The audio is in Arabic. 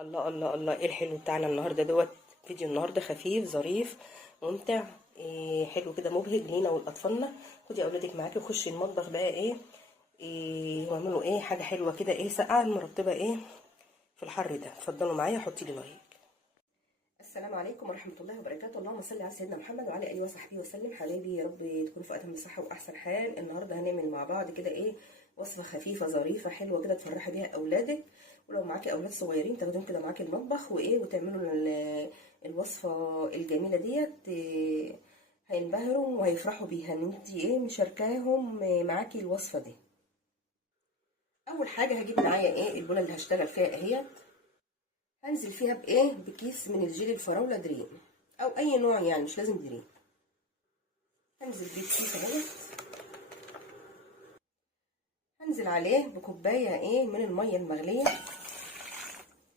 الله الله الله، ايه الحلو بتاعنا النهارده دوت. فيديو النهارده خفيف ظريف ممتع، إيه حلو كده مبهج لينا ولاطفالنا. خدي اولادك معاكي وخشي المطبخ بقى واعملوا حاجه حلوه كده، ساقعه مرطبه في الحر ده. اتفضلوا معايا، حطي لي لايك. السلام عليكم ورحمه الله وبركاته. اللهم صل على سيدنا محمد وعلى اله وصحبه وسلم. حبايبي يا رب تكونوا في اتم الصحه واحسن حال. النهارده هنعمل مع بعض كده وصفه خفيفه ظريفه حلوه كده تفرحي بيها اولادك، ولو معاكي اولاد صغيرين تاخديهم كده معاكي المطبخ وتعملوا الوصفه الجميله ديت. هينبهروا وهيفرحوا بيها ان انت مشاركاهم معاكي الوصفه دي. اول حاجه هجيب معايا البوله اللي هشتغل فيها اهيت. هنزل فيها بكيس من الجيلي الفراوله دريم او اي نوع، يعني مش لازم دريم. هنزل بيه بكيس اهيت. هنزل عليه بكوبايه من الميه المغليه.